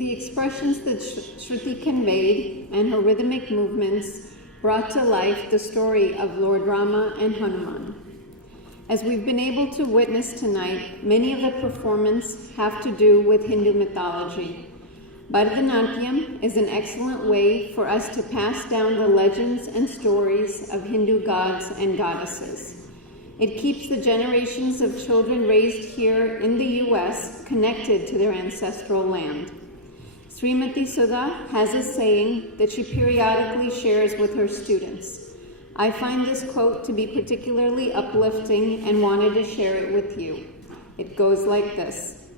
The expressions that Shruthi conveyed and her rhythmic movements brought to life the story of Lord Rama and Hanuman. As we've been able to witness tonight, many of the performances have to do with Hindu mythology. Bharathanatya is an excellent way for us to pass down the legends and stories of Hindu gods and goddesses. It keeps the generations of children raised here in the U.S. connected to their ancestral land. Srimati Sudha has a saying that she periodically shares with her students. I find this quote to be particularly uplifting and wanted to share it with you. It goes like this: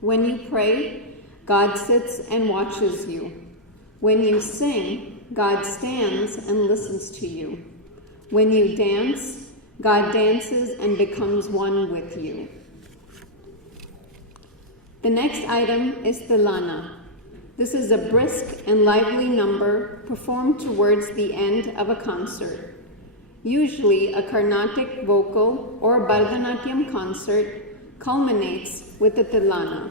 when you pray, God sits and watches you. When you sing, God stands and listens to you. When you dance, God dances and becomes one with you. The next item is Tilana. This is a brisk and lively number performed towards the end of a concert. Usually, a Carnatic vocal or Bharatanatyam concert culminates with the Tilana.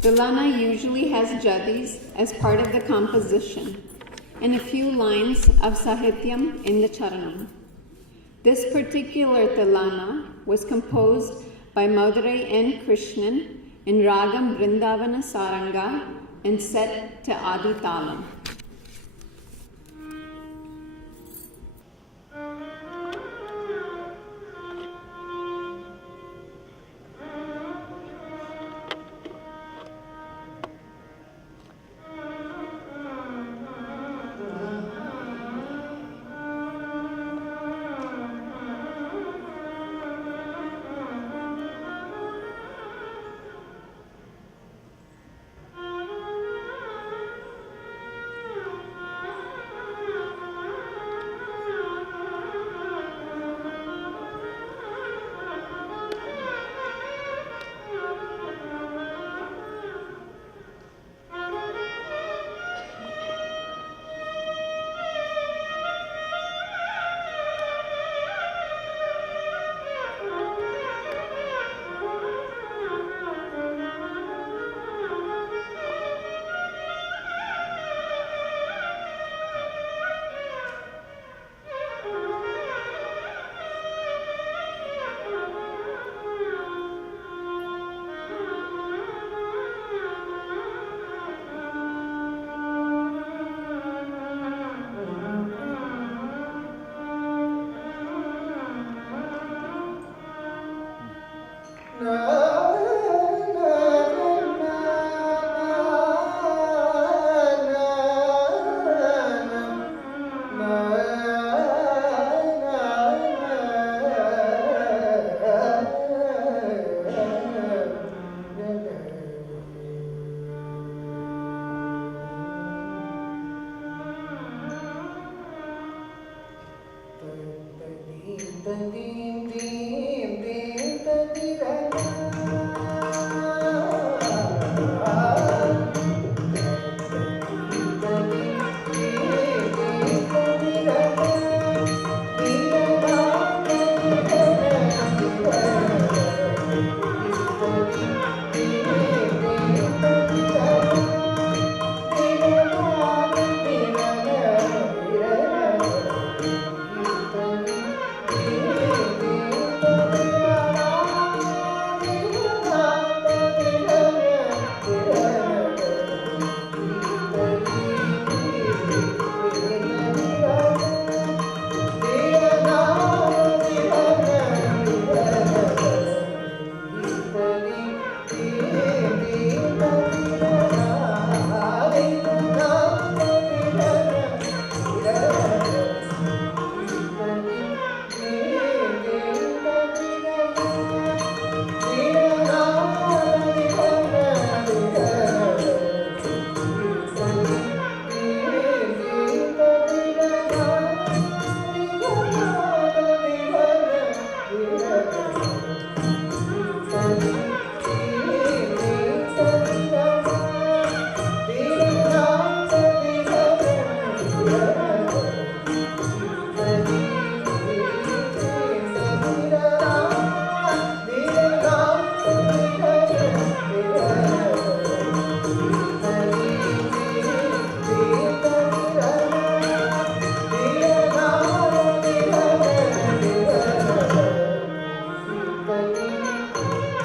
Tilana usually has jadis as part of the composition and a few lines of sahityam in the charanam. This particular Tilana was composed by Madurai N. Krishnan in Ragam Vrindavana Saranga and set to Adi Talam.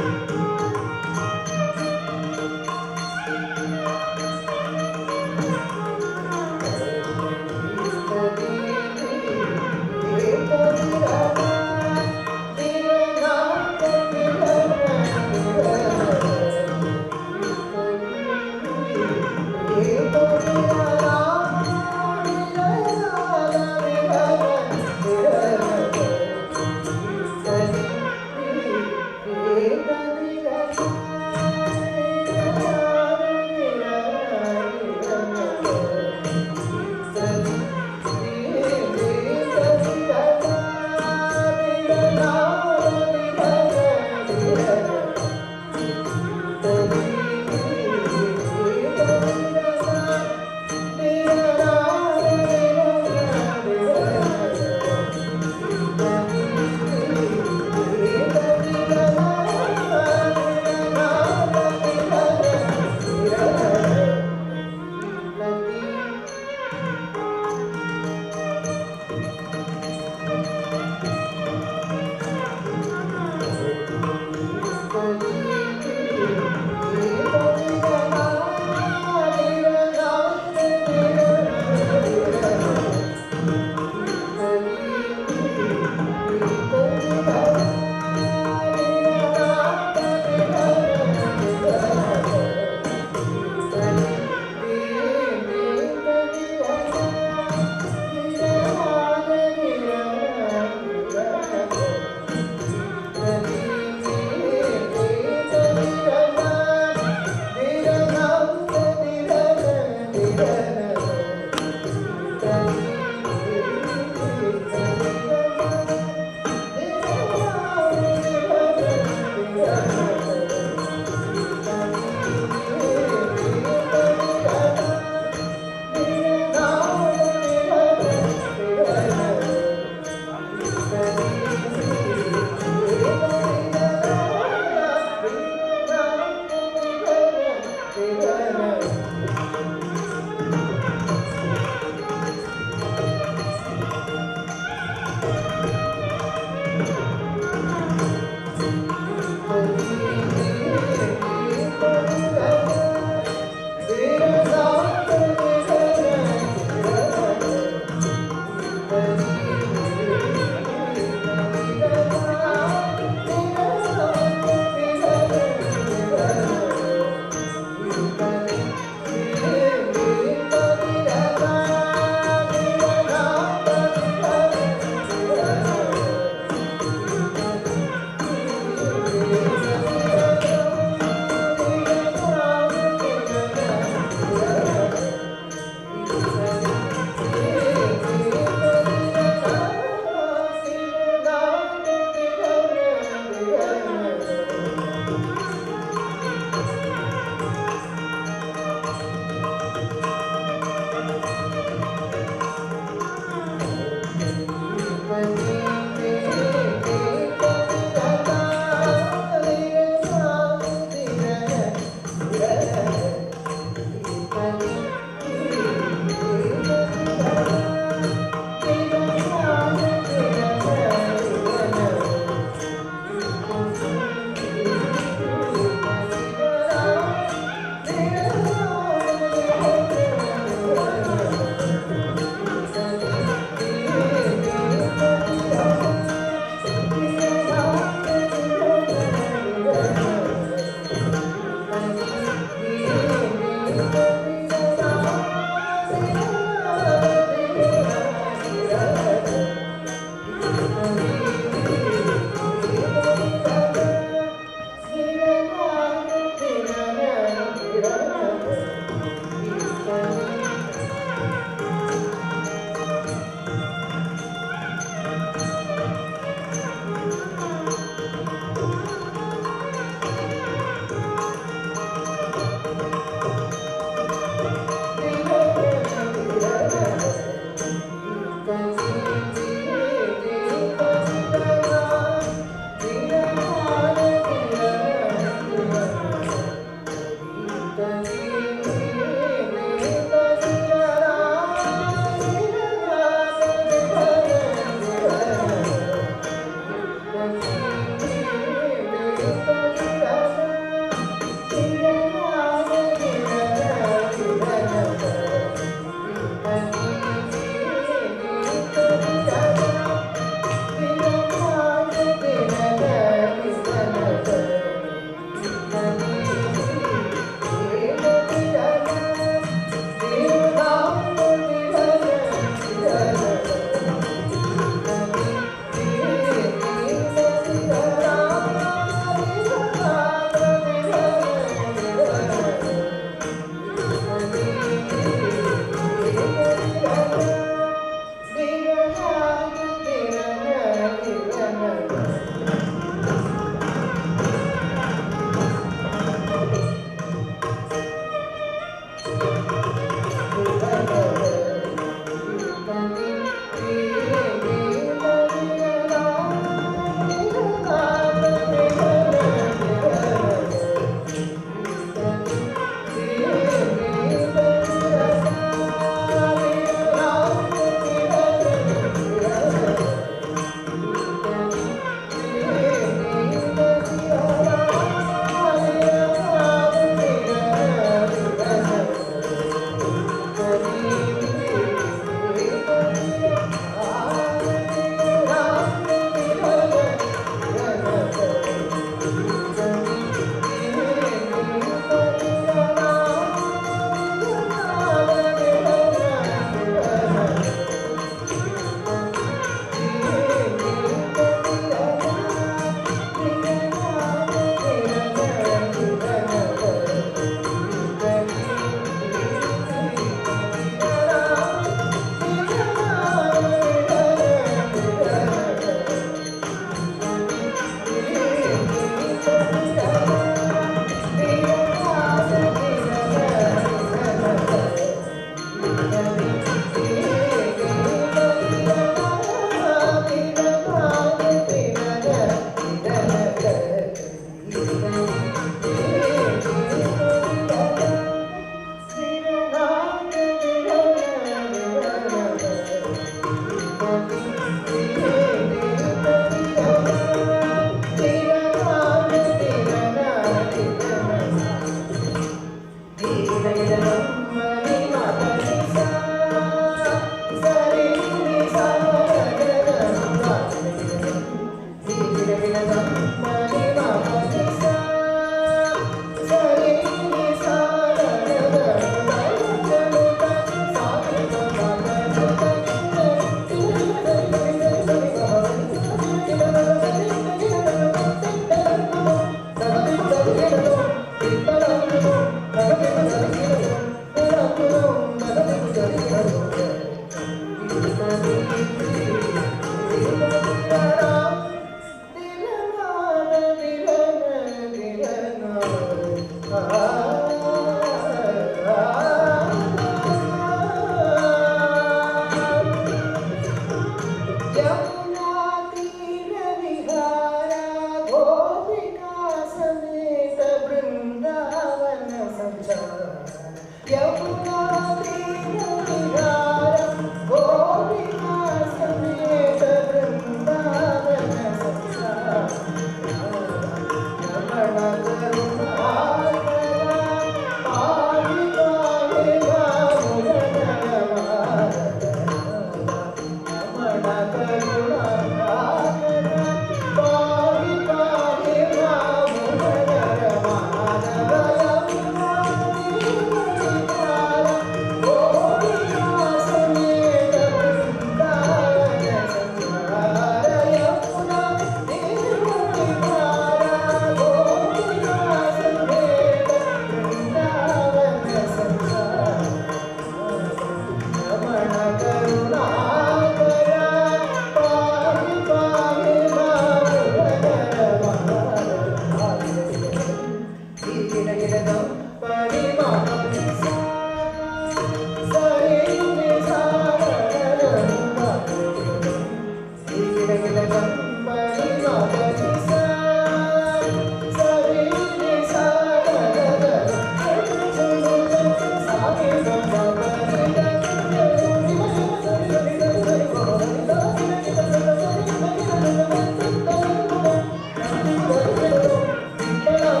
Thank you.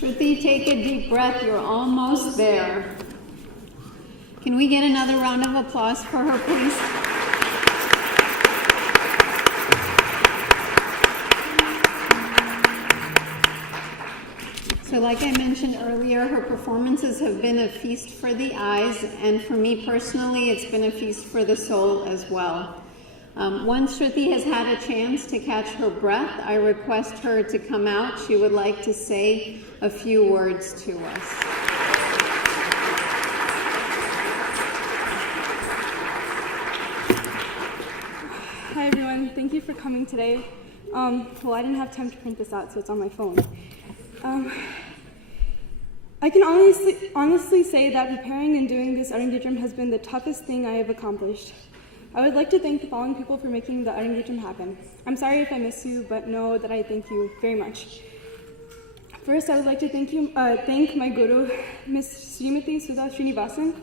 Shruthi, take a deep breath. You're almost there. Can we get another round of applause for her, please? So like I mentioned earlier, her performances have been a feast for the eyes, and for me personally, it's been a feast for the soul as well. Once Shruthi has had a chance to catch her breath, I request her to come out. She would like to say a few words to us. Hi everyone, thank you for coming today. Well, I didn't have time to print this out, so it's on my phone. I can honestly say that preparing and doing this Arangetram has been the toughest thing I have accomplished. I would like to thank the following people for making the Arangetram happen. I'm sorry if I miss you, but know that I thank you very much. First, I would like to thank my guru, Ms. Srimati Sudha Srinivasan.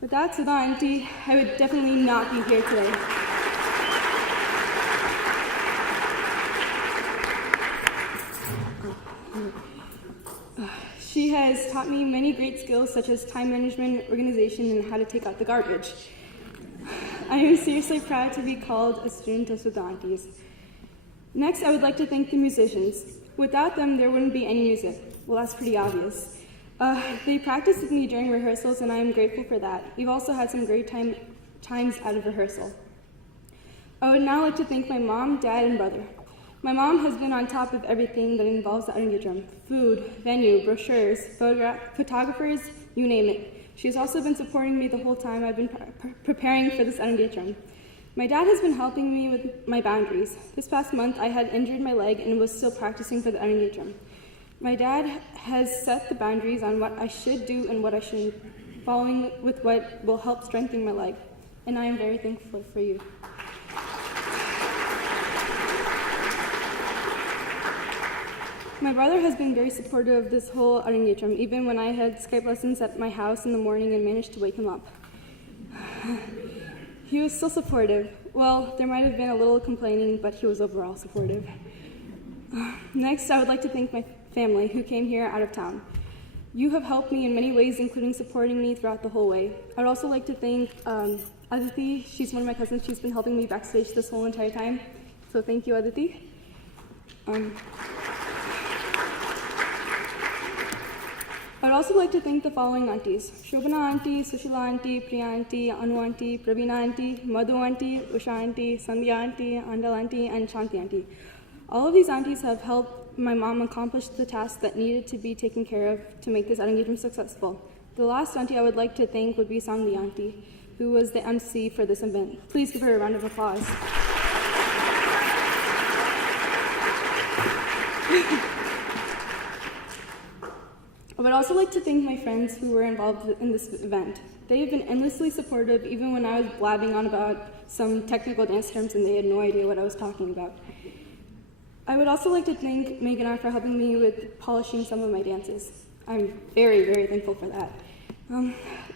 Without Sudha Auntie, I would definitely not be here today. She has taught me many great skills such as time management, organization, and how to take out the garbage. I am seriously proud to be called a student of Sudha Aunties. Next, I would like to thank the musicians. Without them, there wouldn't be any music. Well, that's pretty obvious. They practiced with me during rehearsals, and I am grateful for that. We've also had some great times out of rehearsal. I would now like to thank my mom, dad, and brother. My mom has been on top of everything that involves the Arangetram: food, venue, brochures, photographers, you name it. She has also been supporting me the whole time I've been preparing for this Arangetram. My dad has been helping me with my boundaries. This past month, I had injured my leg and was still practicing for the Arangetram. My dad has set the boundaries on what I should do and what I shouldn't, following with what will help strengthen my leg. And I am very thankful for you. My brother has been very supportive of this whole Arangetram, even when I had Skype lessons at my house in the morning and managed to wake him up. He was still supportive. Well, there might have been a little complaining, but he was overall supportive. Next, I would like to thank my family who came here out of town. You have helped me in many ways, including supporting me throughout the whole way. I'd also like to thank Aditi. She's one of my cousins. She's been helping me backstage this whole entire time. So thank you, Aditi. I'd also like to thank the following aunties: Shobana auntie, Sushila auntie, Priya auntie, Anu auntie, Pravina auntie, Madhu auntie, Usha auntie, Sandhya auntie, Andal auntie, and Shanti auntie. All of these aunties have helped my mom accomplish the tasks that needed to be taken care of to make this Arangetram successful. The last auntie I would like to thank would be Sandhya auntie, who was the MC for this event. Please give her a round of applause. I would also like to thank my friends who were involved in this event. They have been endlessly supportive, even when I was blabbing on about some technical dance terms and they had no idea what I was talking about. I would also like to thank Meghana for helping me with polishing some of my dances. I'm very, very thankful for that.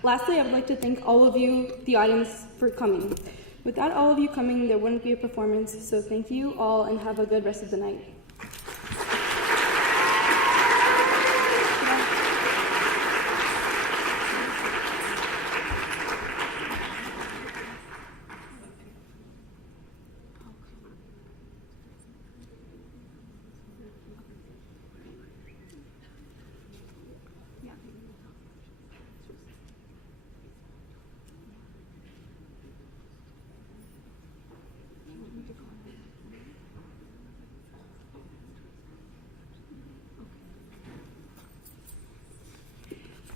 Lastly, I would like to thank all of you, the audience, for coming. Without all of you coming, there wouldn't be a performance, so thank you all and have a good rest of the night.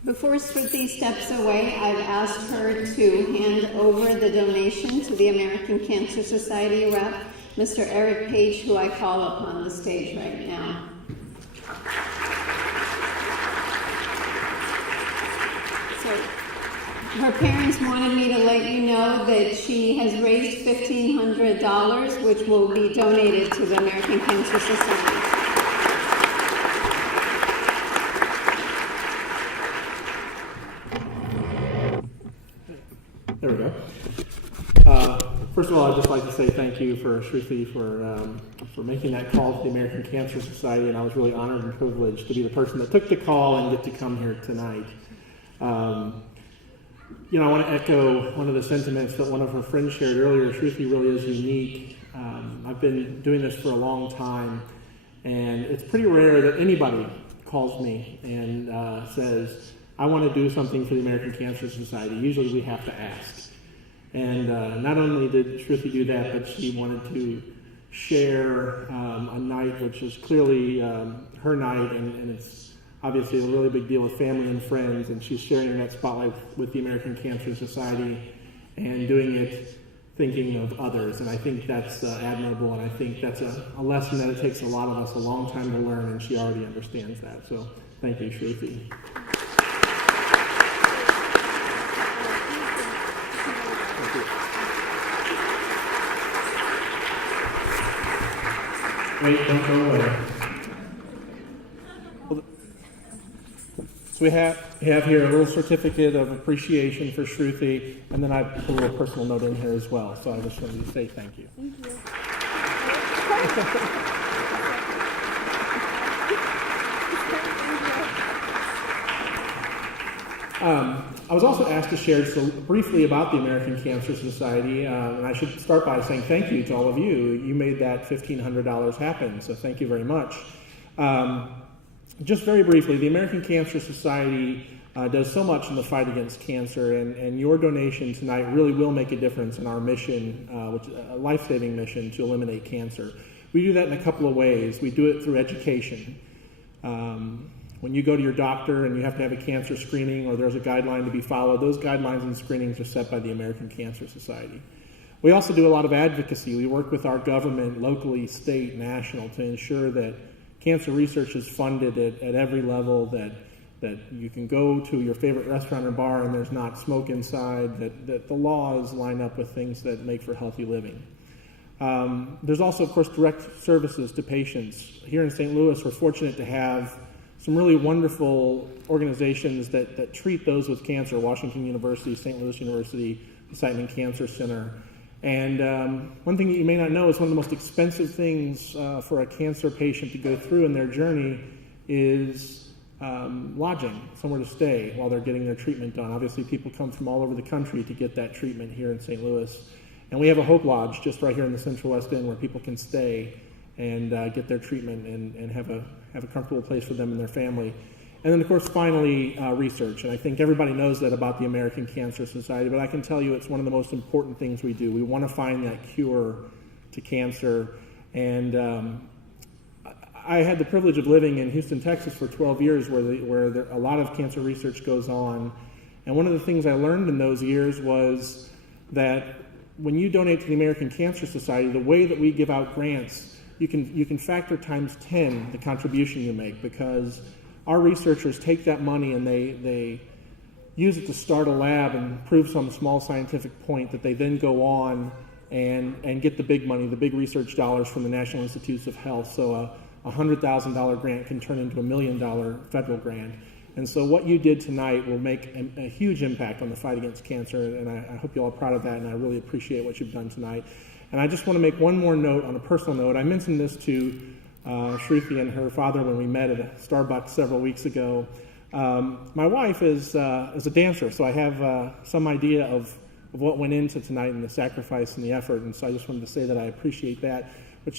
Before Shruthi steps away, I've asked her to hand over the donation to the American Cancer Society rep, Mr. Eric Page, who I call upon the stage right now. So, her parents wanted me to let you know that she has raised $1,500, which will be donated to the American Cancer Society. There we go. First of all, I'd just like to say thank you for Shruthi for making that call to the American Cancer Society, and I was really honored and privileged to be the person that took the call and get to come here tonight. I want to echo one of the sentiments that one of her friends shared earlier. Shruthi really is unique. I've been doing this for a long time, and it's pretty rare that anybody calls me and says, I want to do something for the American Cancer Society. Usually we have to ask. And not only did Shruthi do that, but she wanted to share a night which is clearly her night, and it's obviously a really big deal with family and friends, and she's sharing that spotlight with the American Cancer Society and doing it thinking of others. And I think that's admirable, and I think that's a lesson that it takes a lot of us a long time to learn, and she already understands that. So thank you, Shruthi. Wait, don't go away. So we have here a little certificate of appreciation for Shruthi, and then I put a little personal note in here as well. So I just wanted to say thank you. Thank you. I was also asked to share briefly about the American Cancer Society, and I should start by saying thank you to all of you. You made that $1,500 happen, so thank you very much. Just very briefly, the American Cancer Society does so much in the fight against cancer, and your donation tonight really will make a difference in our mission, which is a life-saving mission to eliminate cancer. We do that in a couple of ways. We do it through education. When you go to your doctor and you have to have a cancer screening or there's a guideline to be followed, those guidelines and screenings are set by the American Cancer Society. We also do a lot of advocacy. We work with our government, locally, state, national, to ensure that cancer research is funded at every level, that you can go to your favorite restaurant or bar and there's not smoke inside, that the laws line up with things that make for healthy living. There's also, of course, direct services to patients. Here in St. Louis, we're fortunate to have some really wonderful organizations that treat those with cancer. Washington University, St. Louis University, the Siteman Cancer Center. And one thing that you may not know is one of the most expensive things for a cancer patient to go through in their journey is lodging, somewhere to stay while they're getting their treatment done. Obviously, people come from all over the country to get that treatment here in St. Louis. And we have a Hope Lodge just right here in the Central West End where people can stay and get their treatment and have a comfortable place for them and their family. And then, of course, finally, research. And I think everybody knows that about the American Cancer Society, but I can tell you it's one of the most important things we do. We want to find that cure to cancer. And I had the privilege of living in Houston, Texas for 12 years where a lot of cancer research goes on. And one of the things I learned in those years was that when you donate to the American Cancer Society, the way that we give out grants, you can factor times 10 the contribution you make, because our researchers take that money and they use it to start a lab and prove some small scientific point that they then go on and get the big money, the big research dollars from the National Institutes of Health. So a $100,000 grant can turn into $1 million federal grant. And so what you did tonight will make a huge impact on the fight against cancer, and I hope you all are proud of that, and I really appreciate what you've done tonight. And I just want to make one more note on a personal note. I mentioned this to Shruthi and her father when we met at a Starbucks several weeks ago. My wife is a dancer, so I have some idea of what went into tonight and the sacrifice and the effort, and so I just wanted to say that I appreciate that.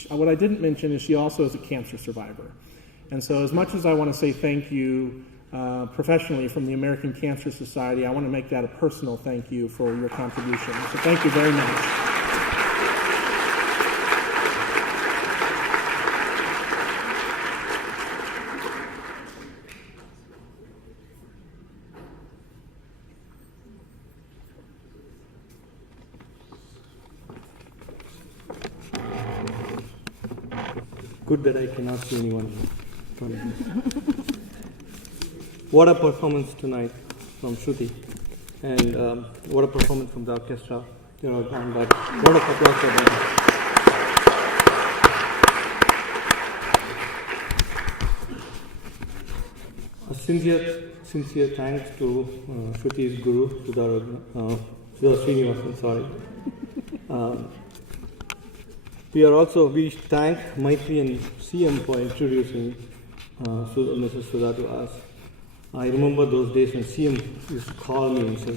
What I didn't mention is she also is a cancer survivor. And so as much as I want to say thank you professionally from the American Cancer Society, I want to make that a personal thank you for your contribution. So thank you very much. Good that I cannot see anyone. What a performance tonight from Shruthi, and what a performance from the orchestra. But what a applause for them. A sincere thanks to Shruthi's guru, Sudha Srinivasan, sorry. We thank Maitri and CM for introducing Mrs. Sudha to us. I remember those days when CM used to call me and say,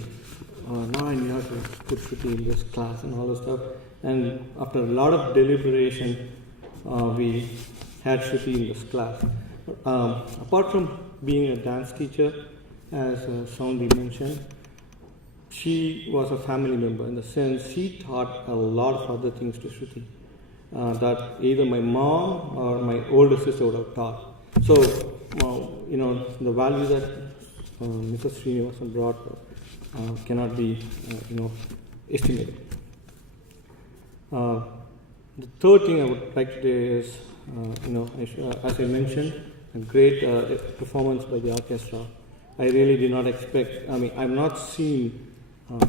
"Narayan, you have to put Shruthi in this class," and all this stuff. And after a lot of deliberation, we had Shruthi in this class. Apart from being a dance teacher, as Soundy mentioned, she was a family member in the sense she taught a lot of other things to Shruthi that either my mom or my older sister would have taught. So, the value that Mrs. Srinivasan brought cannot be, estimated. The third thing I would like to say is, as I mentioned, a great performance by the orchestra. I really did not expect, I've not seen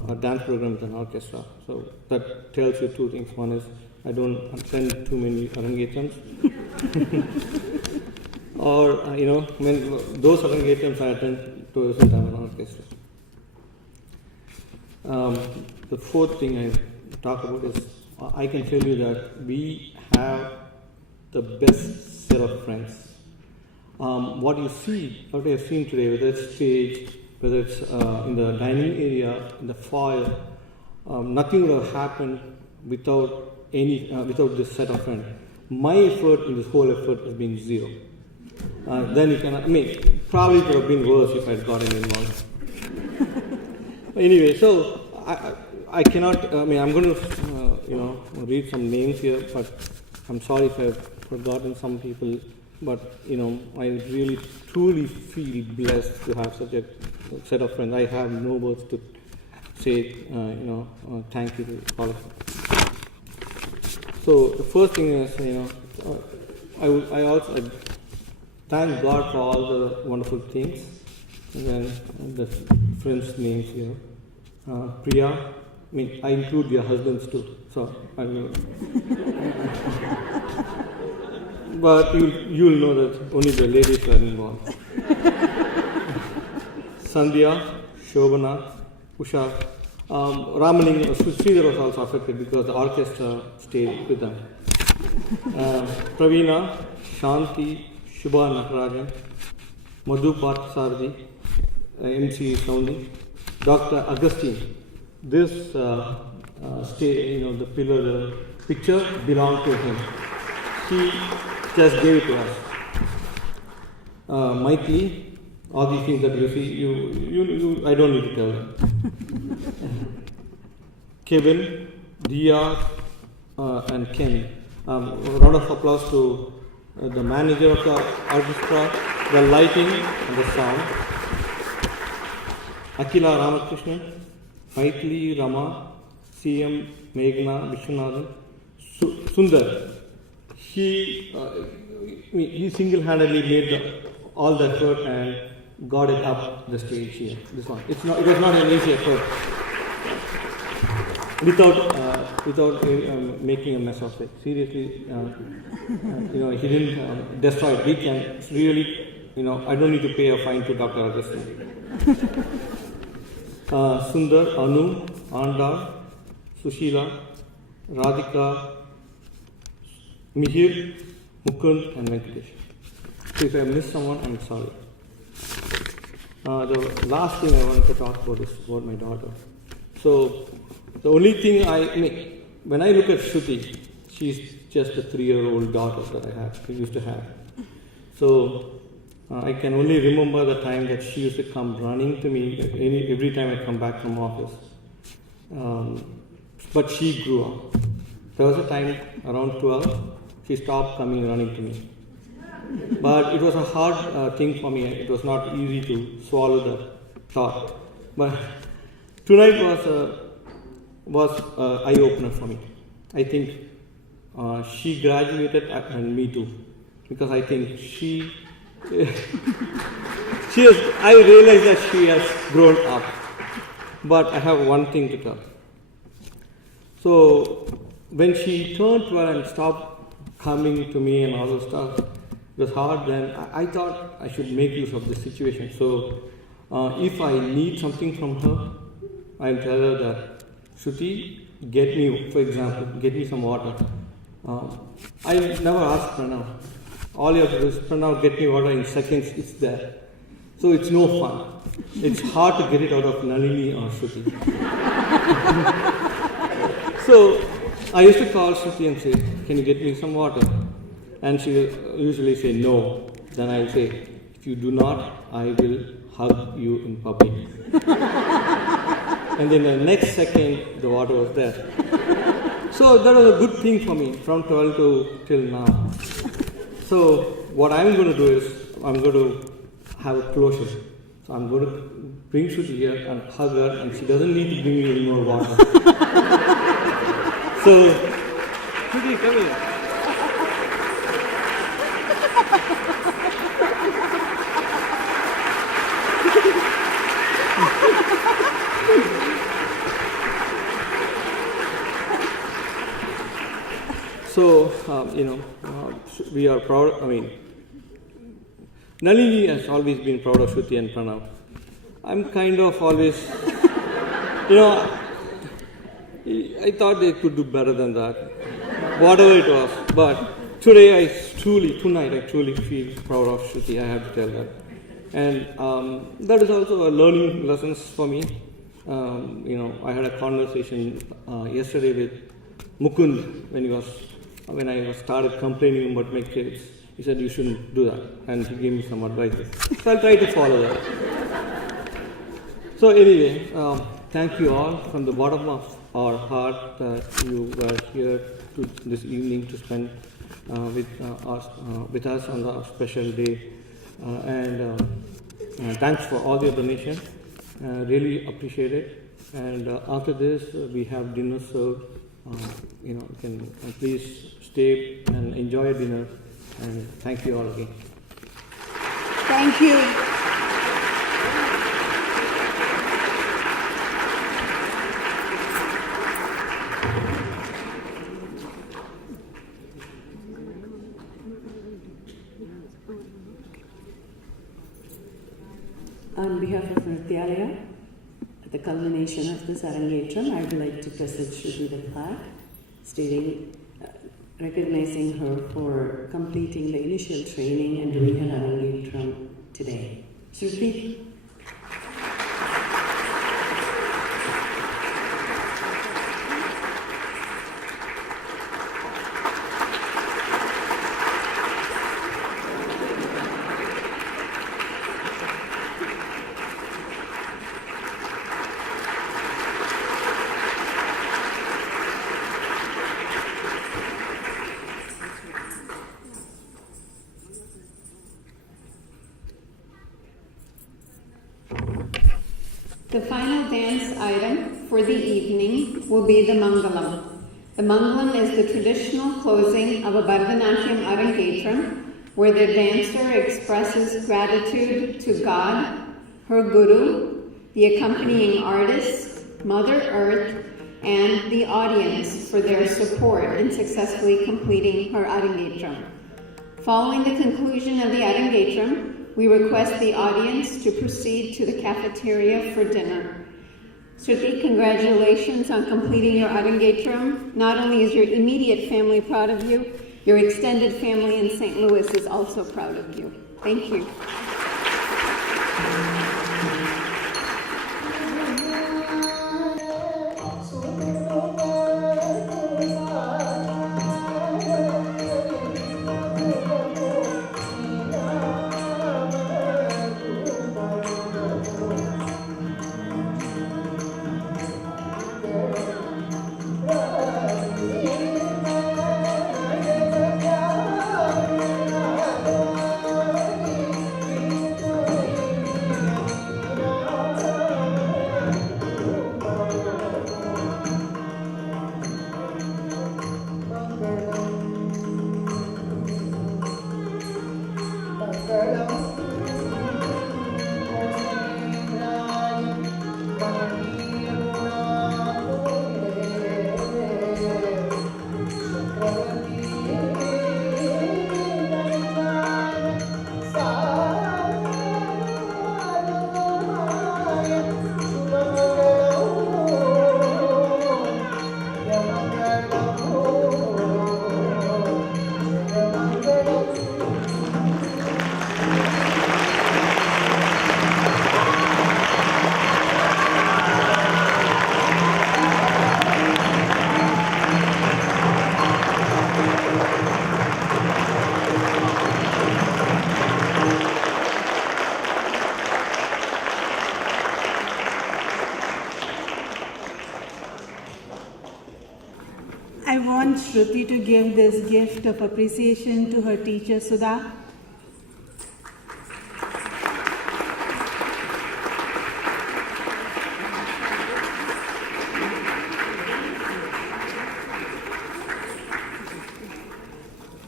a dance program with an orchestra. So that tells you two things. One is I don't attend too many Arangetrams. Or, when those Arangetrams I attend to doesn't have an orchestra. The fourth thing I talk about is I can tell you that we have the best set of friends. What you see, what I have seen today, whether it's stage, whether it's in the dining area, in the foyer, nothing would have happened without this set of friends. My effort in this whole effort has been zero. Then you can, probably it would have been worse if I had gotten involved. Anyway, so I cannot, I'm going to, read some names here, but I'm sorry if I've forgotten some people, but, I really, truly feel blessed to have such a set of friends. I have no words to say, thank you to all of them. So the first thing is, I also thank God for all the wonderful things. And then the friends' names here. Priya, I include your husbands too. So I will. But you'll know that only the ladies were involved. Sandhya, Shobana, Usha, Ramaling, Sridhar was also affected because the orchestra stayed with them. Pravina, Shanti, Shubha Nakarajan, Madhu Parthasarthi, MC Sounding, Dr. Agustin. This the pillar, the picture belonged to him. He just gave it to us. Mike Lee, all these things that you see, you I don't need to tell them. Kevin, Dia, and Ken. A round of applause to the manager of the orchestra, the lighting and the sound. Akila Ramakrishnan, Maitli Rama, CM Meghna Vishwanathan, Sundar. He single-handedly made all the effort and got it up the stage here. This one. It was not an easy effort. Without making a mess of it. Seriously, he didn't destroy it. We can really, I don't need to pay a fine to Dr. Agustin. Sundar, Anu, Anda, Sushila, Radhika, Mihir, Mukund, and Venkatesh. So if I missed someone, I'm sorry. The last thing I wanted to talk about is about my daughter. So the only thing when I look at Shruthi, she's just a 3-year-old daughter that I used to have. So I can only remember the time that she used to come running to me every time I come back from office. But she grew up. There was a time around 12, she stopped coming running to me. But it was a hard thing for me. It was not easy to swallow the thought. But tonight was an eye-opener for me. I think she graduated and me too. Because I think I realize that she has grown up. But I have one thing to tell. So when she turned 12 and stopped coming to me and all those stuff, it was hard then. I thought I should make use of the situation. So if I need something from her, I'll tell her that, Shruthi, get me some water. I never ask Pranav. All you have to do is, Pranav, get me water in seconds, it's there. So it's no fun. It's hard to get it out of Nalini or Shruthi. So I used to call Shruthi and say, can you get me some water? And she will usually say no. Then I'll say, if you do not, I will hug you in public. And then the next second, the water was there. So that was a good thing for me from 12 till now. So what I'm going to do is, I'm going to have a closure. So I'm going to bring Shruthi here and hug her, and she doesn't need to bring me any more water. So, Shruthi, come here. So, we are proud. Nalini has always been proud of Shruthi and Pranav. I'm kind of always, I thought they could do better than that, whatever it was. But tonight I truly feel proud of Shruthi, I have to tell that. And that is also a learning lessons for me. I had a conversation yesterday with Mukund when I started complaining about my kids. He said, you shouldn't do that. And he gave me some advice. So I'll try to follow that. So anyway, thank you all from the bottom of our heart that you were here this evening to spend with us on the special day. And thanks for all your donation. Really appreciate it. And after this, we have dinner served. You can please stay and enjoy dinner. And thank you all again. Thank you. Vidyalaya. At the culmination of this Arangetram, I would like to present Shruthi the plaque, recognizing her for completing the initial training and doing her Arangetram today. Shruthi. The final dance item for the evening will be the Mangalam. The Mangalam is the traditional closing of a Bharathanatya Arangetram, where the dancer expresses gratitude to God, her guru, the accompanying artist, Mother Earth, and the audience for their support in successfully completing her Arangetram. Following the conclusion of the Arangetram, we request the audience to proceed to the cafeteria for dinner. Shruthi, congratulations on completing your Arangetram. Not only is your immediate family proud of you, your extended family in St. Louis is also proud of you. Thank you. I want Shruthi to give this gift of appreciation to her teacher Sudha.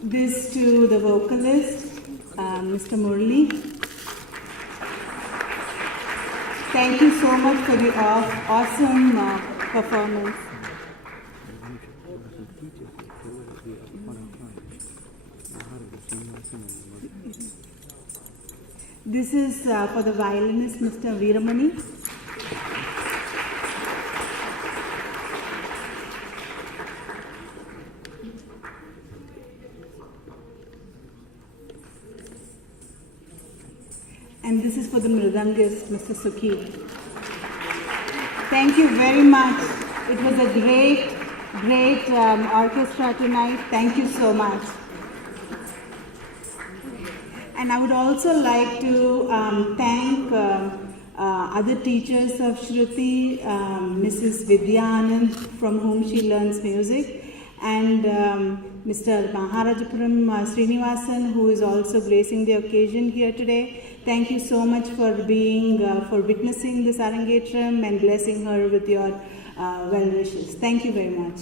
This to the vocalist, Mr. Murli. Thank you so much for the awesome performance. This is for the violinist, Mr. Veeramani. And this is for the mridangist, Mr. Sukhi. Thank you very much. It was a great orchestra tonight. Thank you so much. And I would also like to thank other teachers of Shruthi, Mrs. Vidyanand, from whom she learns music, and Mr. Maharajapuram Srinivasan, who is also gracing the occasion here today. Thank you so much for witnessing this Arangetram and blessing her with your well wishes. Thank you very much.